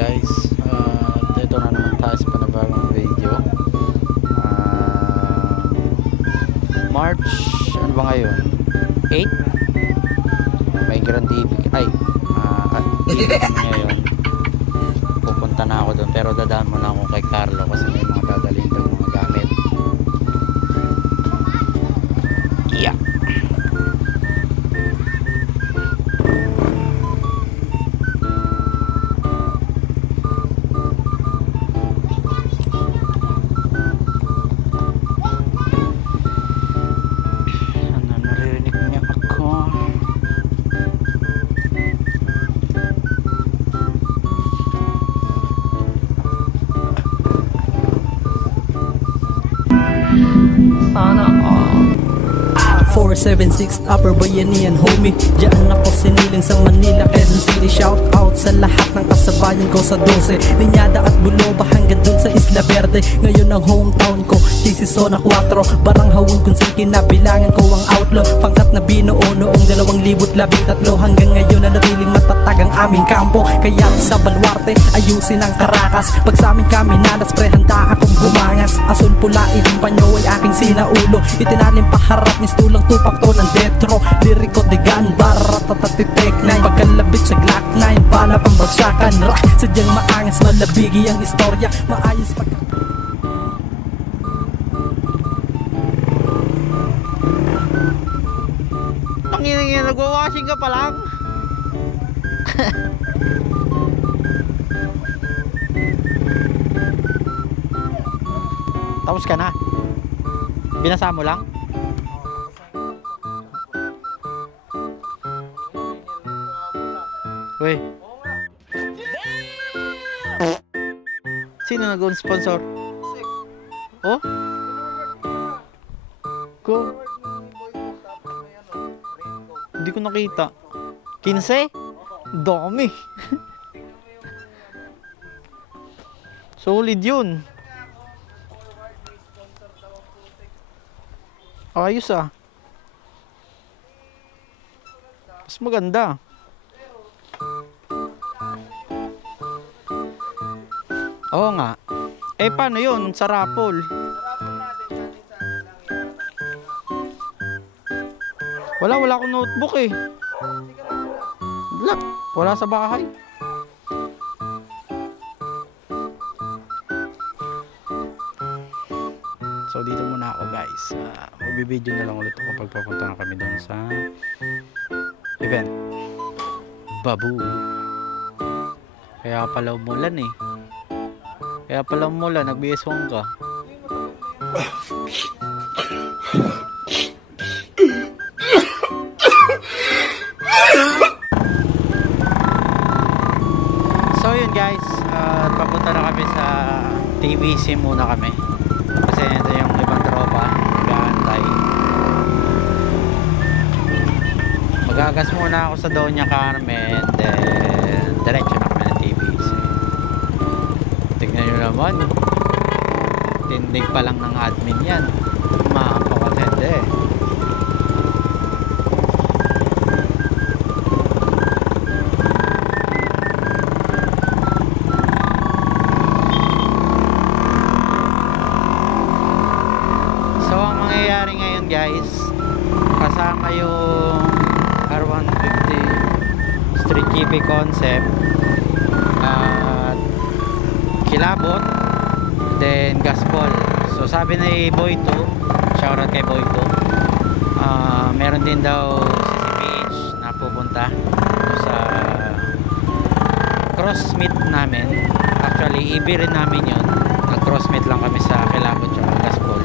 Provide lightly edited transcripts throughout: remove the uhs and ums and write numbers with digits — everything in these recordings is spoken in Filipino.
guys, dito na naman tayo sa panibagong video. March, ano ba ngayon? 8? May Grand Ibig, Ibig ngayon. Pupunta na ako doon, pero dadaan muna ako kay Carlo kasi may mga dadalhin daw mga gamit. Yeah. Sana all 476 Upper Bayanihan homie. Diyan ako siniling sa Manila, Quezon City. Shout out sa lahat ng kasabayan ko sa 12 Linyada at Buloba hanggang dun sa Isla Verde. Ngayon ang hometown ko, this is Zona 4. Barang hawon kung saan kinabilangan ko ang outlaw. Pangkat na binuo noong 2013 hanggang ngayon na natiling matatag ang aming kampo. Kaya sa Baluarte ayusin ang Caracas. Pag sa amin kami nanas pre, handa akong bumangas. Asul pula itong panyo ay aking sinaulo. Itinalim paharap mis tulang tupak to ng detro. Liriko de gun baratatatik 9. Pagkalabit sa Glock 9 bala pang bagsakan. Sadyang maangas malabigi ang istorya. Maayos pag Tanginang nagwawashing ka pa lang. Tapos ka na? Binasa mo lang? Uy. Sino nag-sponsor? Oh? Ko? Hindi ko nakita. 15? Dami. Solid yun. Ayos ah. Mas maganda. Oo nga. Eh paano yun sa raffle? Wala akong notebook eh. Wala sa bahay. So dito muna ako guys. Magbibideo na lang ulit ako pag papunta na kami doon sa event. Babu. Kaya pala umulan eh. Kaya pala umulan, nag-BS1 ka. So yun guys, papunta na kami sa TVC muna kami. Kasi ito yung ibang tropa nag-aantay. Magagas muna ako sa Doña Carmen, then diretso na kami ng TVC. Tignan nyo naman, tindig pa lang ng admin yan, makakapakatende. Guys, kasama yung R150 Street GP concept at Kilabot, then Gaspol. So sabi ni Boyto, shoutout kay Boyto, meron din daw CCPH na pupunta sa cross meet namin. Actually EB rin namin yun, nag cross meet lang kami sa Kilabot at Gaspol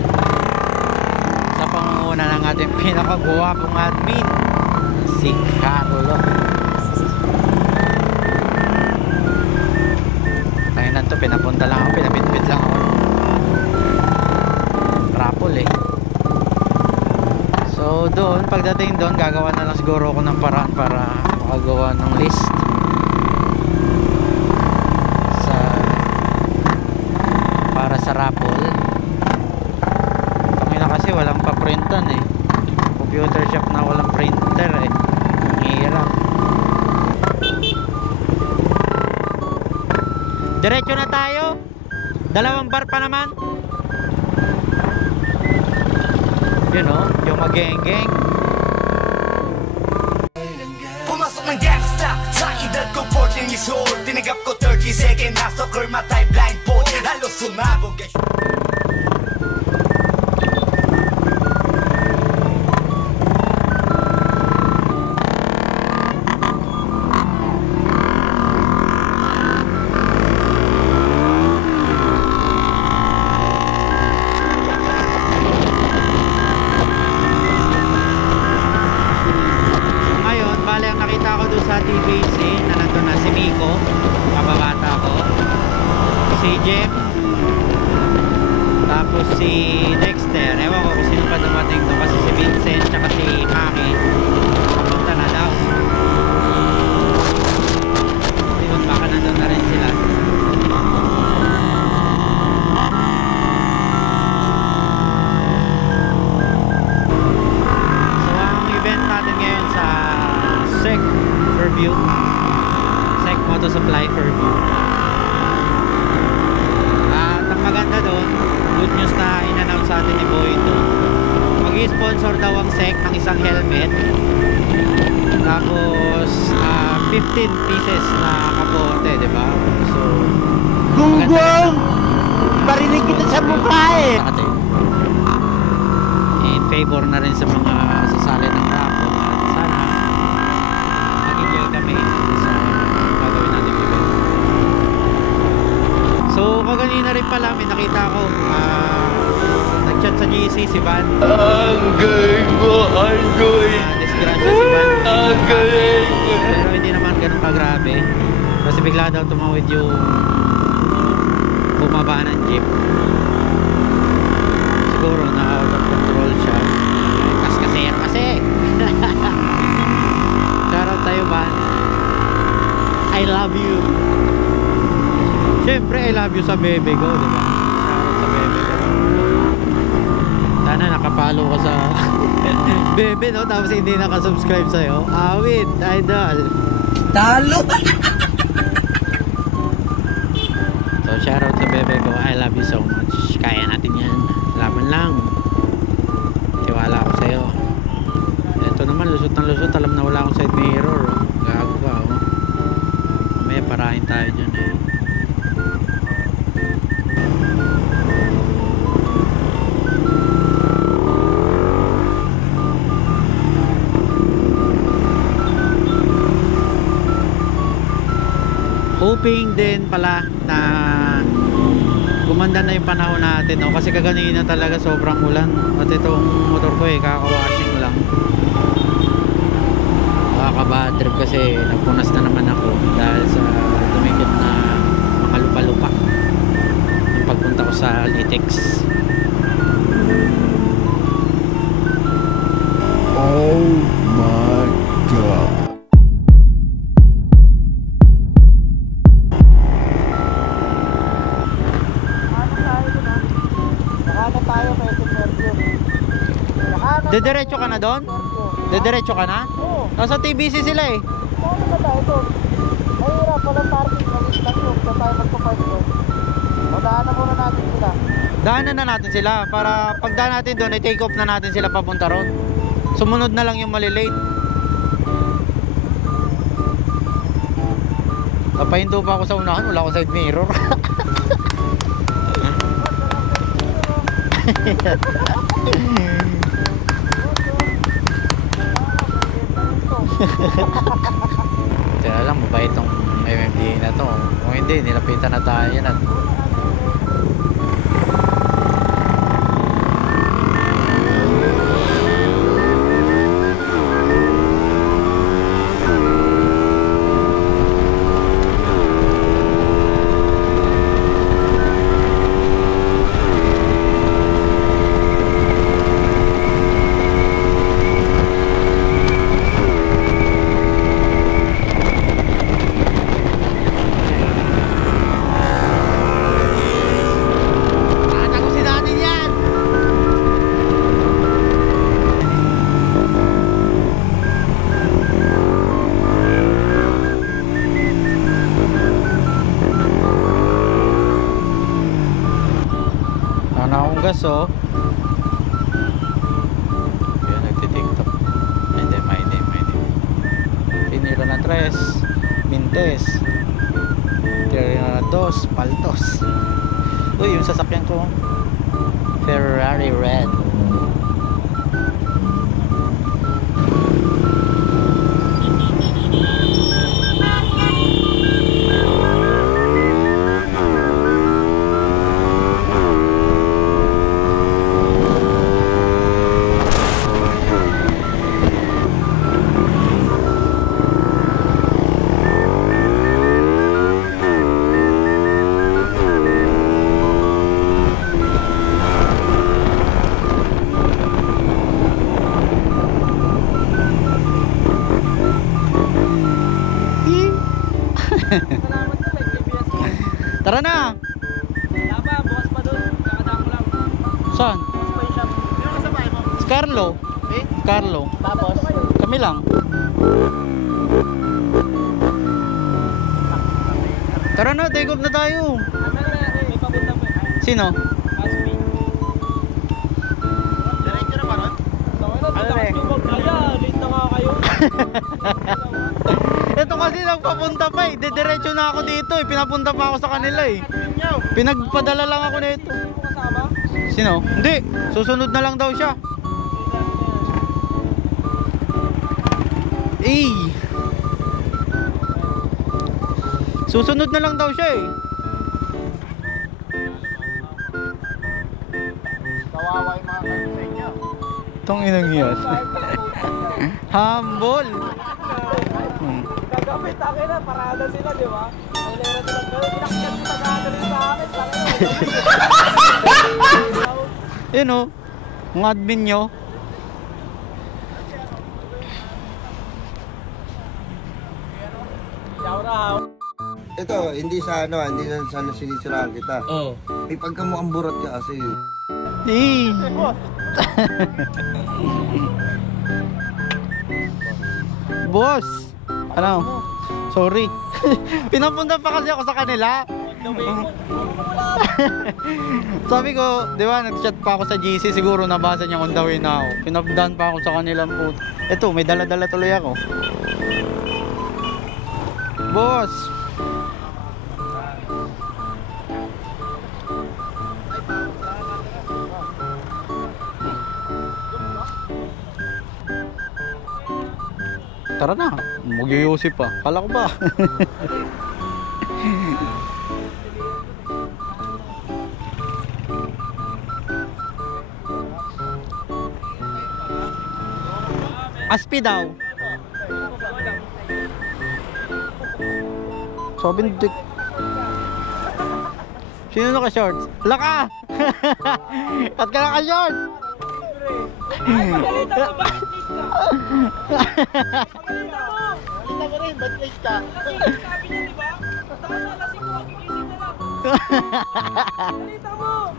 sa pangunguna ng ating pinakagwapong admin, si Carlo. Tayo na to, pinapunta lang ako, pinabitbit lang ako. Rapol eh. So doon, pagdating doon, gagawa na lang siguro ako ng paraan para makagawa ng list para sa raffle. Kasi walang pa-printan eh. Computer shop na walang printer eh. Ang hirap. Diretso na tayo. Dalawang bar pa naman. Yun o, yung mageng-geng. Pumasok ng gangsta sa edad ko 14 years old. Tinagap ko 30 second na soccer matay blindfold. Halos sumabog. Nakita ko doon sa TVC na nandun na si Miko, kababata ko, si Jem, tapos si Dexter. Ewan ko kung sino pa dumating doon, kasi si Vincent tsaka si Maki papunta na daw. Sinun baka nandun na rin sila. So ang event natin ngayon sa SEC Fairview, SEC Moto Supply Fairview. At ang maganda doon, good news na in-announce sa atin ni Boy ito, mag-i-sponsor daw ang SEC ng isang helmet, tapos 15 pieces na kapote, diba? So Gunggong! Parinig kita sa mukha eh! In favor na rin sa mga sasali ng raffle. Kami sa gagawin natin event. So kaganina rin pala may nakita ko nag-chat sa GC si Van. Ang galing mo, Argoy! Disgrasya si Van. Ang galing! Pero hindi naman ganun kagrabe, kasi bigla daw tumawid yung bumaba ng jeep. Siguro na out of control siya. Kasi shoutout tayo, Van. I love you. Siyempre I love you sa bebe ko, diba? Shoutout sa bebe ko. Sana nakapalo ka sa bebe, no? Tapos hindi nakasubscribe sa'yo. Awit, idol. Talo! So shoutout sa bebe ko. I love you so much. Kaya natin yan. Laban lang. Tiwala ako sa'yo. Ito naman, lusot ng lusot. Alam na wala akong side mirror. Gago ka, oh. Mamaya parahin tayo dyan eh. Hoping din pala na gumanda na yung panahon natin, no? Kasi kaganina talaga sobrang ulan. At itong motor ko eh, kakawashing lang. Nakaka-bad trip kasi nagpunas na naman ako dahil sa dumikit na mga lupa-lupa nung pagpunta ko sa Litex. Oh my God! Dediretso ka na doon? Dediretso ka na? Oo. Nasa TBC sila eh. Saan na tayo doon? Mahirap, walang parking. Malis lang yun. Saan tayo magpapark doon? O daanan muna natin sila. Daanan na natin sila para pagdaan natin doon, i-take off na natin sila papunta ron. Sumunod na lang yung malilate. Napahinto pa ako sa unahan, wala akong side mirror. Kaya lang, mabait itong MMD na to. Kung hindi, nilapitan na tayo yan at Magas oh. Ayan, nagtitiktok. Hindi, may. Tinira na 3, Mintes. Tinira na 2, Paltos. Uy, yung sasakyan ko. Ferrari red. Salamat po, may KBS ko. Tara na! Wala pa, bukas pa doon. Kakadaan ko lang. Saan? Bukas pa yung shop. Sino kasabay mo? Si Carlo. Eh? Carlo. Tapos? Kami lang. Tara na, take off na tayo. Ano na yan? May papunta po. Sino? Aspi. Diretso na ba ron? Ano na eh? Ayan, late na nga kayo. Ito kasi nagpapunta pa eh. Didiretso na ako dito eh. Pinapunta pa ako sa kanila eh. Pinagpadala lang ako nito. Hindi mo kasama? Sino? Hindi. Susunod na lang daw siya. Eh. Susunod na lang daw siya eh. Kawawa yung mga kayo sa inyo. Itong inang yun. Humble. Gagamit akin na, parada sila, di ba? Ay, lera sila. Pero pinakyan sila gagawin sa akin. Yun o. Mga admin nyo. Yaw raw. Ito, hindi sa sana sinisiraan kita. Oo. May pagkamukhang burat ka kasi. Eh. Boss. Ano? Sorry. Pinapunta pa kasi ako sa kanila. Sabi ko, di ba, nag-chat pa ako sa GC, siguro nabasa niya on the way na ako. Pinagdaan pa ako sa kanilang food. Ito, may dala-dala tuloy ako. Boss. Tara na, mag-iusip pa. Kala ko ba? Aspi daw. Sabi ni Dick. Sino naka-shorts? Laka! Ba't ka naka-shorts? Pagalitan mo ba? Pagalitan mo rin, ba't late ka? Lasing, sabi niya, di ba? Basta ka sa lasing mo, gigising na lang. Pagalitan mo!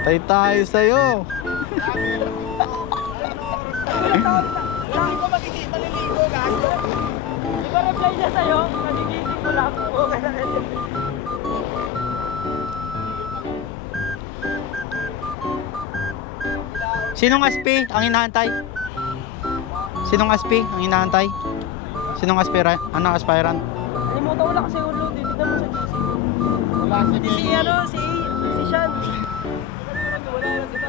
Tay tayo sa'yo. Lasing ko maliligo lang. Di ba reply niya sa'yo? Nagigising mo lang. Okay na rin. Sinong aspi ang hinahantay? Sinong aspi ang hinahantay? Sinong aspirant? Anong aspirant? Nalimutan ko lang kasi ulo. Titignan mo sa GC. Wala si ano, si Sean. Wala na sila.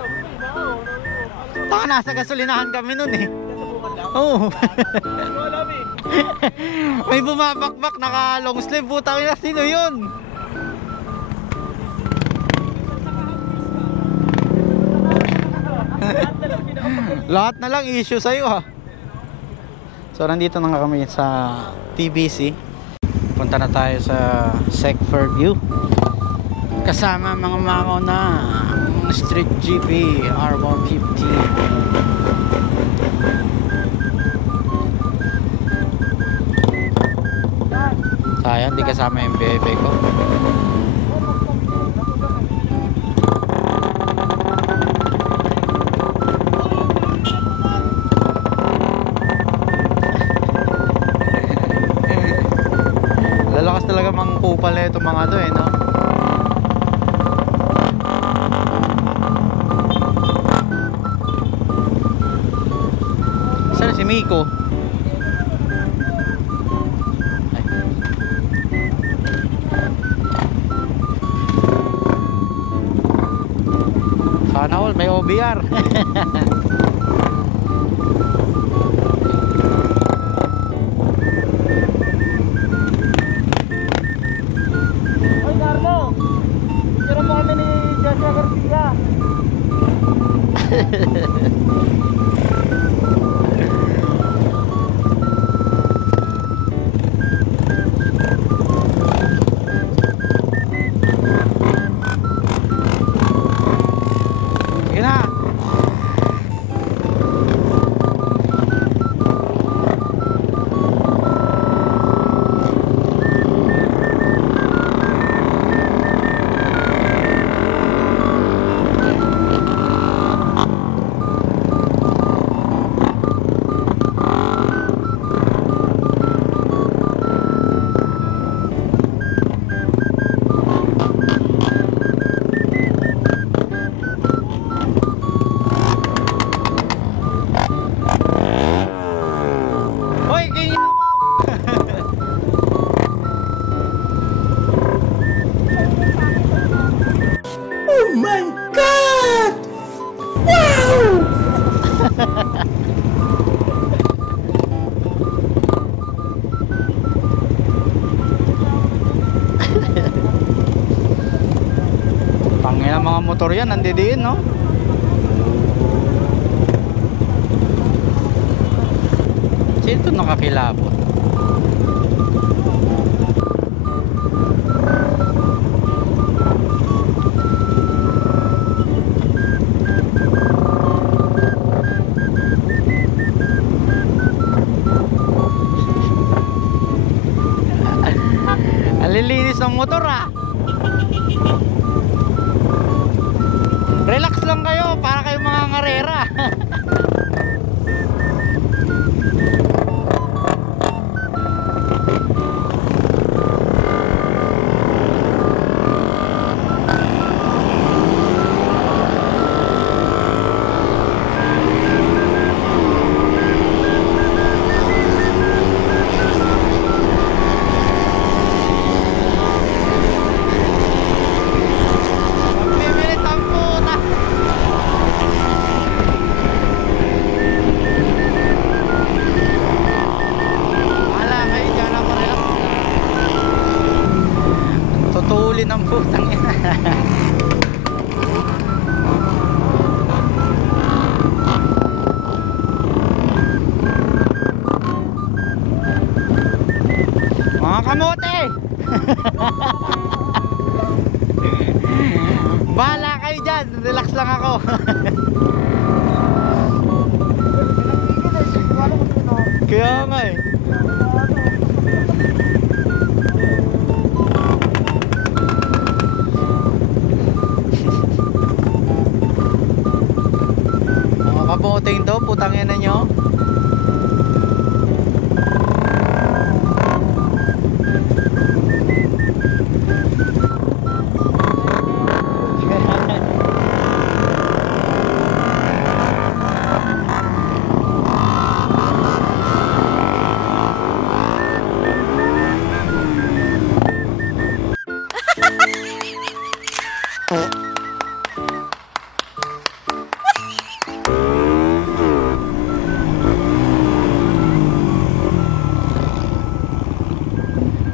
Taka, nasa gasolinahan kami nun eh. Nasubukan lang. Oo. Wala eh. May bumabakbak, naka long sleeve. Putang ina, sino yun? Lahat na lang issue sa'yo ha. So nandito na nga kami sa TBC. Punta na tayo sa Sec Fairview. Kasama mga mamaw na Street GP R150. Sayang, di kasama yung bebe ko. ano eh, no? Saan si Miko? Ay. Sana all may OBR. Oy, Carlo! Picture mo kami ni Joshua Garcia. Sige na. Hoy, ganyan mo. Oh my God! Wow! Pangina mga motor yan, nandidiin, no? Sino ito nakakilabot? Ang lilinis ng motor, ah. Relax lang kayo, para kayo mga ngarera. Bibilis ang puta. Wala kayo dyan, ako relax lang. Tutulin ang putang ina. Mga kamote! Bahala kayo dyan, relax lang ako. Kaya nga eh. Mga kaboteng to, putangin na nyo.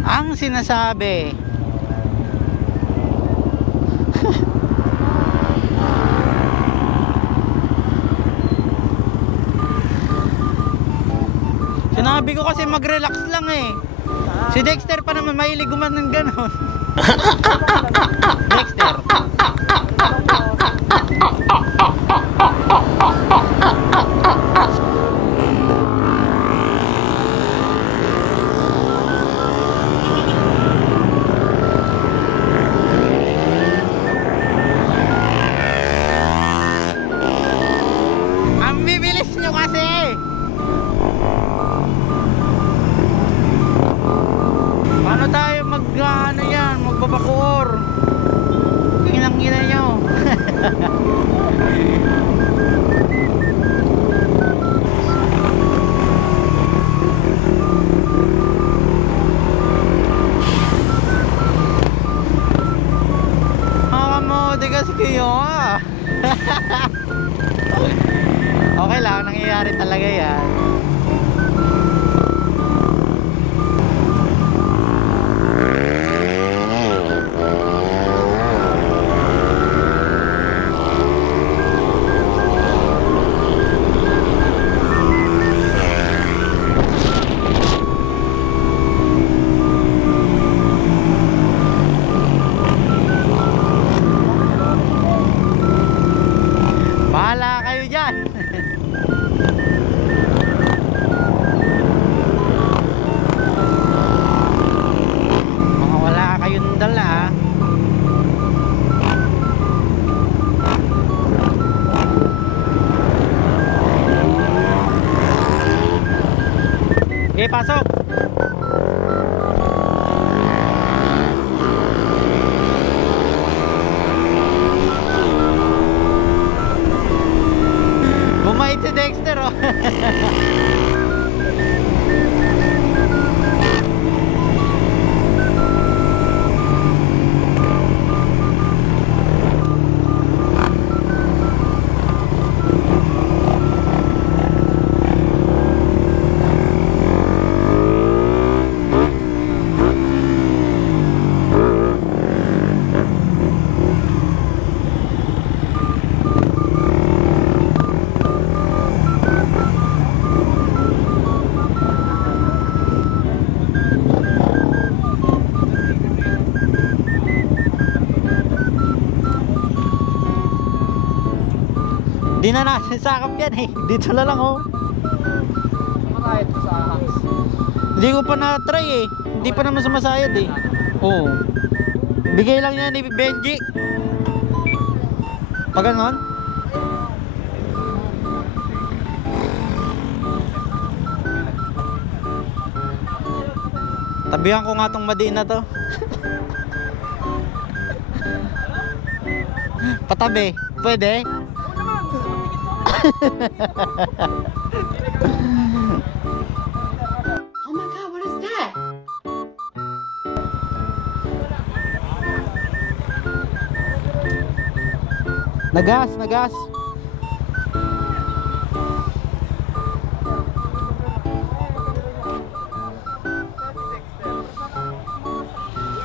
Ang sinasabi. Sinabi ko kasi mag-relax lang eh. Si Dexter pa naman mahilig ng ganon. Dexter. Ang bibilis nyo kasi. Paano tayo ano yan, magbabak si Kuya. Okay lang, nangyayari talaga yan. Bahala kayo dyan. Mga wala kayong dala. Okay, pasok. Bumait si Dexter, oh. Di na nasasakap yan eh. Dito na lang, oh. Makahit ko sa ahas. Hindi ko pa na-try eh. Hindi pa naman sumasayad eh. Oo. Bigay lang yan ni Benji. Pag ganon. Tabihan ko nga tong madiin na to. Patabi. Pwede? Oh my god, what is that? Nagas.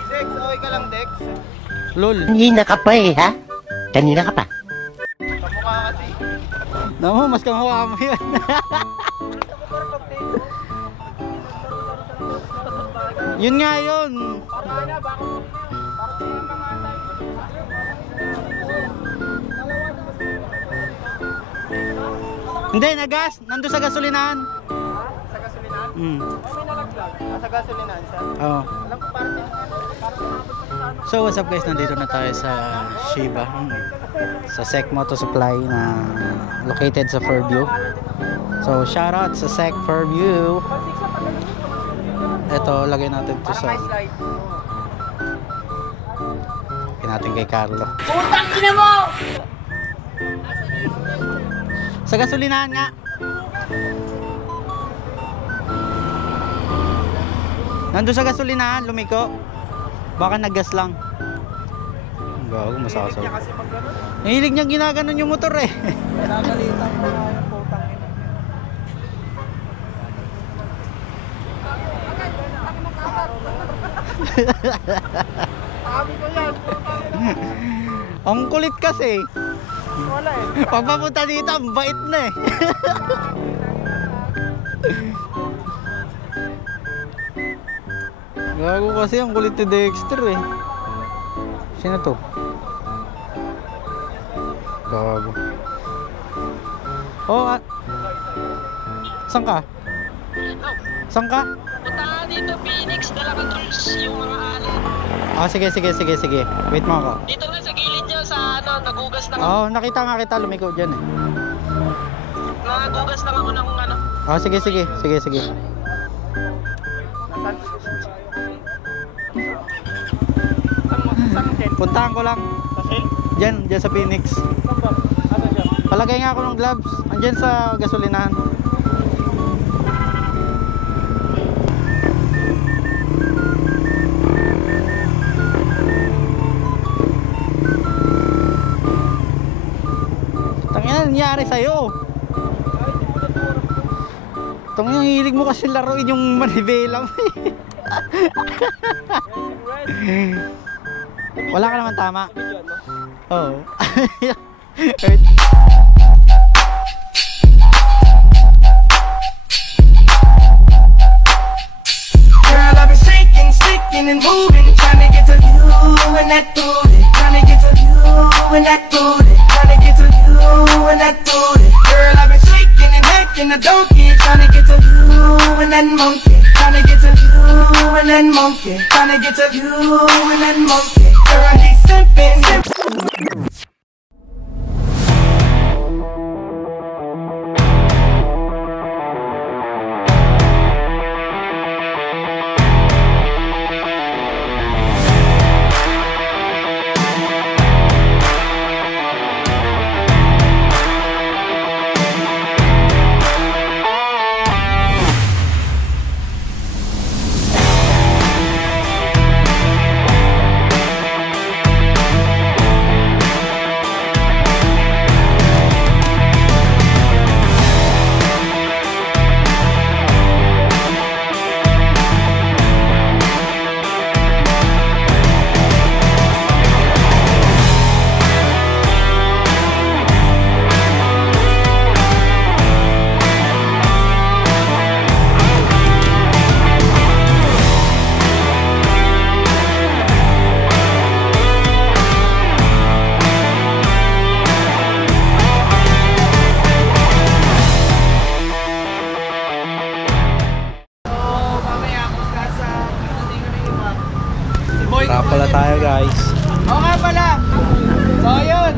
Dex, okay ka lang, Dex? Lol. Kanina ka pa eh, ha? Kanina ka pa. Kamukha kasi. Namu, mas kamuha mo yun. Yun nga yun. Parang na, baka Hindi, nagas. Nandun sa gasolinahan. sa gasolinahan? Mm. May nalaglag. Sa gasolinahan siya. Oo. Alam ko parang umabot pa sa ano. So what's up guys, nandito na tayo sa Shiba, sa Sec Moto Supply na located sa Fairview. So shoutout sa Sec Fairview. Ito, lagay natin to sa Slide. lagay natin kay Carlo. Putang ina mo! Sa gasolinahan nga. Nandun sa gasolinahan, lumiko. Baka naggas lang. Gago, masakasal. Niya kasi pag gano'n. Nahilig niyang ginaganon yung motor eh. Nagalitan mo nga yung putang ina. Sabi ko yan. Ang kulit kasi. Wala eh. Pag papunta dito, ang bait na eh. Gago kasi, ang kulit ni Dexter eh. Sino to? Gago. Oh, saan ka? Saan ka? Punta ka dito, Phoenix. Dala ka tools yung mga alin. Ah, sige. Wait mo ako. Dito nga sa gilid nyo, sa ano, nagugas lang Oh, nakita nga kita, lumiko dyan eh. Nagugas lang ako ng ano. Ah, sige. Puntahan ko lang. Diyan sa Phoenix. Palagay nga ako ng gloves. Andyan sa gasolinahan. nangyari sa'yo? Itong yung hilig mo kasi laruin yung manibela mo eh. Wala ka naman tama. Oo. Girl, I've been shaking, sticking and moving, trying to get to you and that booty, trying to get to you and that booty, trying to get to you and that booty. Girl, I've been shaking and hacking the donkey, trying to get to you and that monkey, trying to get to you and that monkey, trying to get to you and that monkey. Girl, he's simping. Tara pala tayo guys. Oo nga pala. So yun.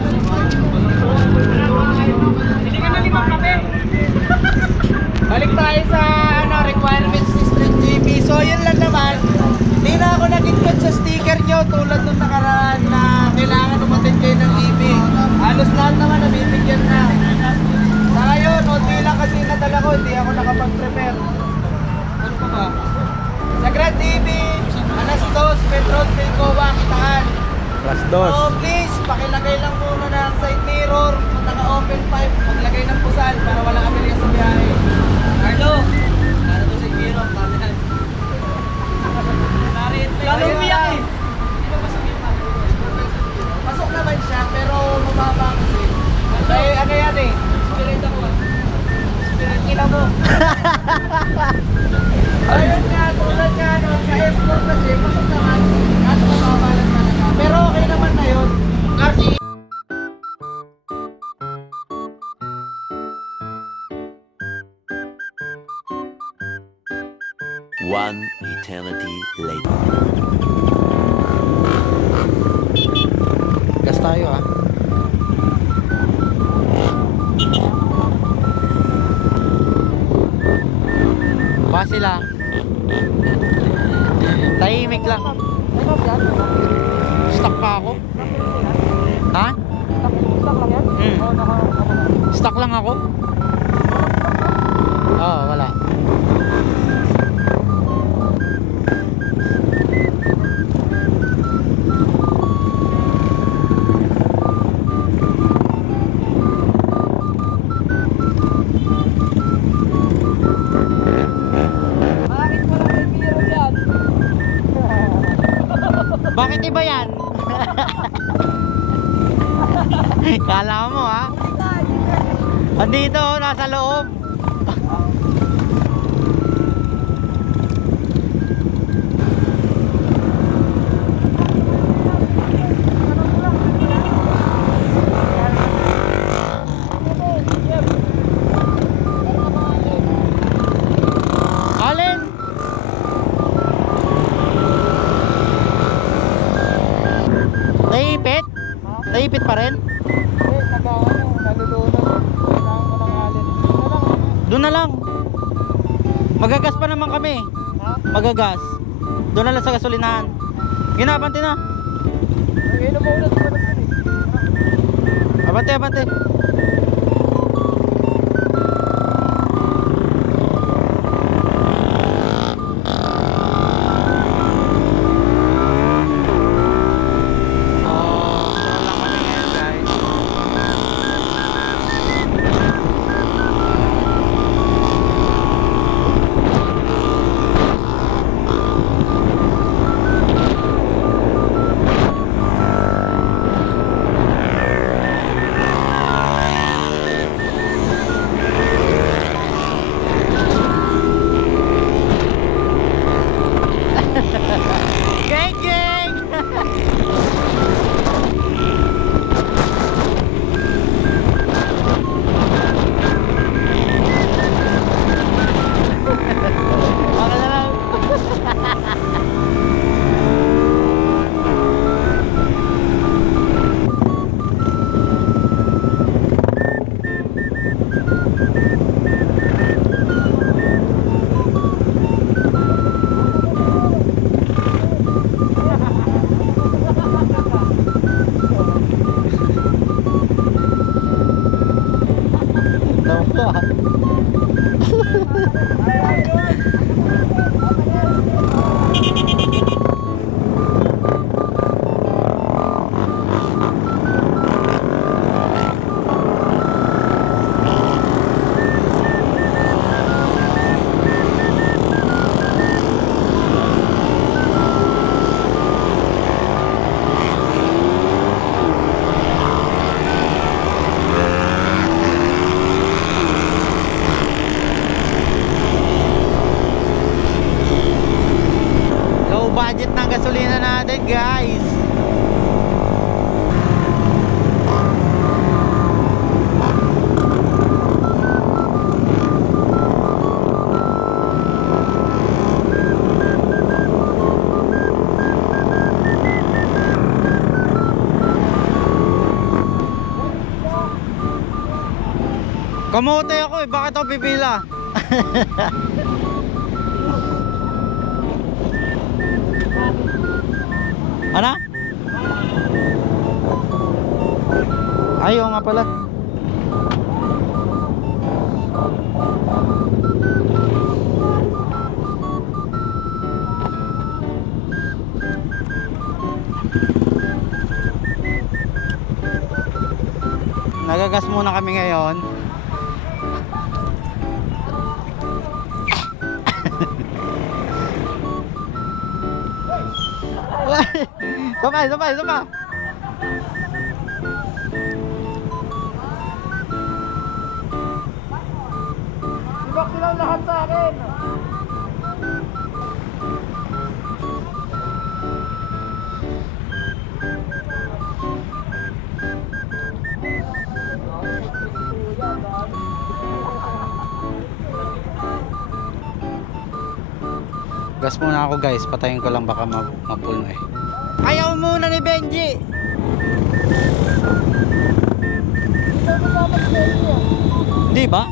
Hindi ka na limang kape. Balik tayo sa requirements ni Street GB. So yun lang naman. Hindi na ako nag-include sa sticker nyo tulad nung nakaraan na kailangan umatin kayo ng EV. Halos lahat naman nabibigyan na. Tayo, konti lang kasi nadala ko. Hindi ako nakapag-prepare. Ano pa ba? Sa Grand TV, Alas 2, Petron, Pilcoa, Kitaan. Alas 2. So please, pakilagay lang muna ng side mirror, naka-open pipe, maglagay ng pusal para wala aberya sa biyahe. Carlo, ano to side mirror? Tamihan. Lalo umiyak eh. Di ba pasok yung pasok naman siya, pero mababa kasi. Ay, ano yan eh? Spirit ako ah. Spirit kita mo. Ayun nga, tulad nga nun, sa escort kasi, pasok naman, kaso mababalan talaga. Pero okay naman na yun. Kasi One eternity later. Gas tayo ah. Base lang. Tahimik lang. Stuck pa ako. Ha? Stuck lang ako. Oo, wala. Bakit iba yan? Kala mo ha? Andito, nasa loob. Alin? Naipit? Naipit pa rin? Doon na lang. Magagas pa naman kami. Magagas. Doon na lang sa gasolinahan. Ginabante na. Abante, abante. Kamote ako eh, bakit ako pipila? Ano? Ayaw nga pala. Nagagas muna kami ngayon. Sabay, sabay, sabay. Ibak silang lahat sa akin. Gas muna ako guys, patayin ko lang baka mapuno eh. Ayaw muna ni Benji. Di ba?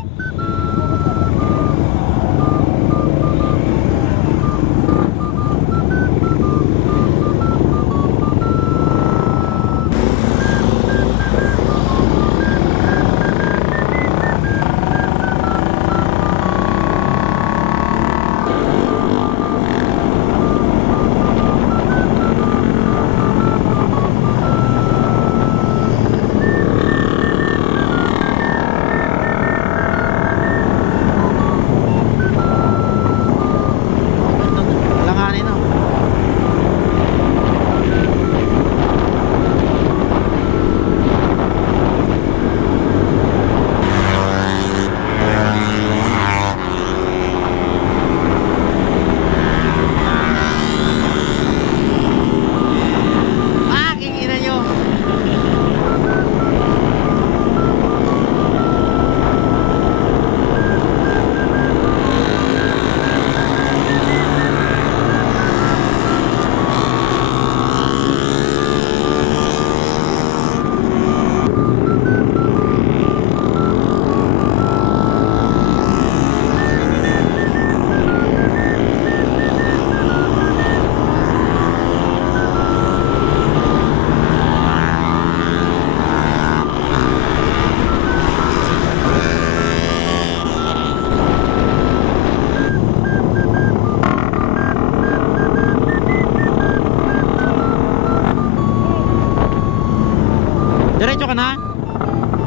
Diretso ka na?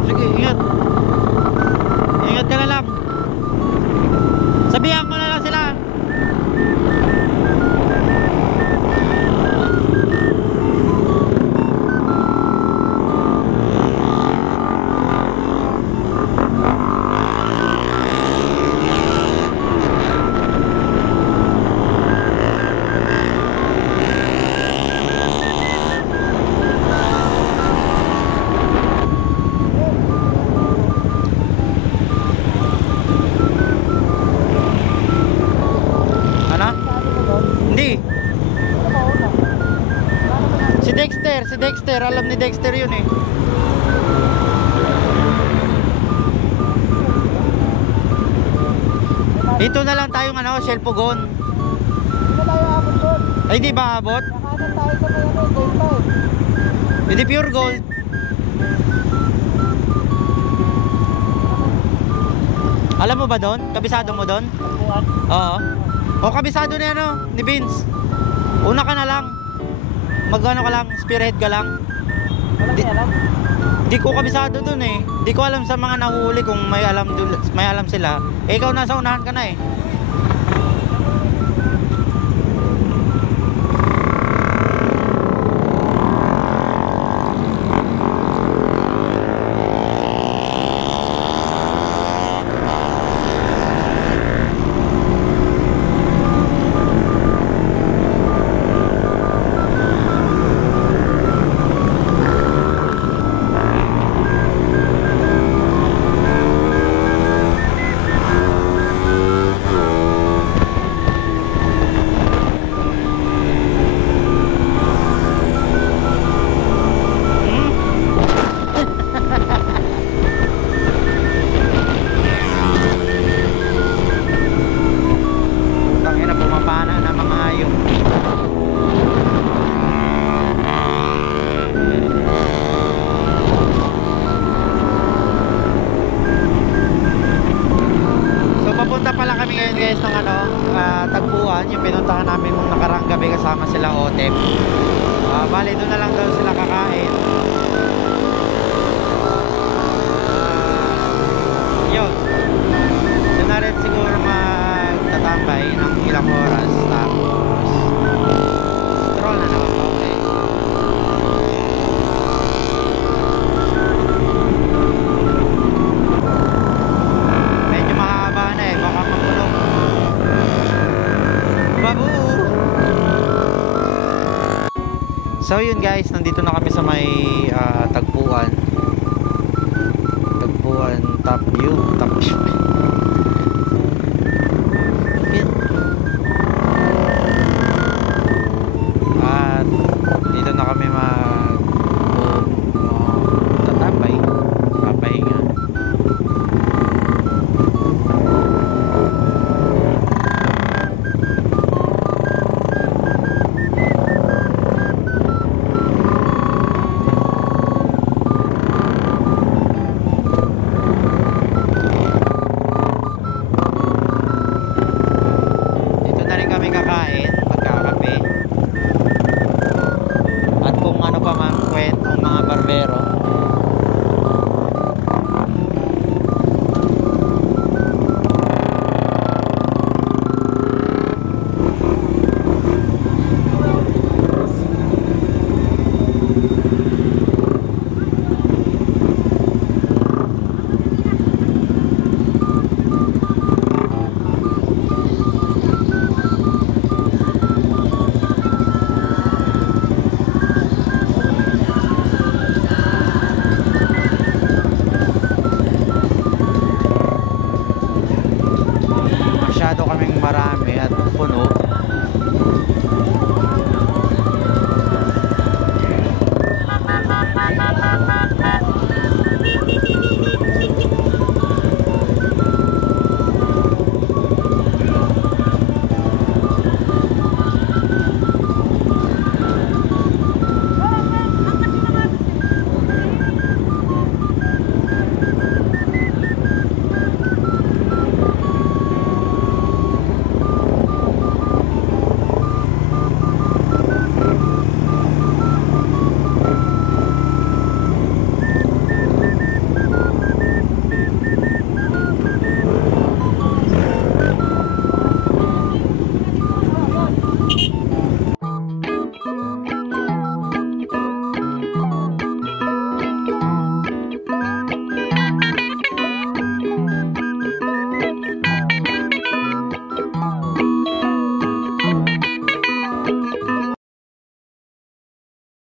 Sige, ingat. Ingat ka na lang. Sabihan ko na lang sila. Si Dexter, alam ni Dexter yun eh. Dito na lang tayong ano, Shell Pugon. Hindi tayo abot doon. Ay, di ba abot? Nakanan tayo sa may ano, Daytime. Hindi pure gold. Alam mo ba doon? Kabisado mo doon? Oo. O kabisado na ano, ni Vince. Una ka na lang. Magano ka lang, spearhead ka lang. Di ko kabisado dun eh. Di ko alam sa mga nahuli kung may alam sila. Eh ikaw nasa unahan ka na eh. tagpuan, yung pinuntahan namin nung nakaraang gabi kasama sila Otep. Bali doon na lang daw sila kakain. Yun. Doon na rin siguro magtatambay ng ilang oras. Tapos stroll na naman pa ulit. Medyo mahaba na eh, baka magulong. Babu! So yun guys, nandito na kami sa may tagpuan top view at dito na kami tatambay, papahinga. Kakain, magkakape, at kung ano pa man kwentong mga barbero.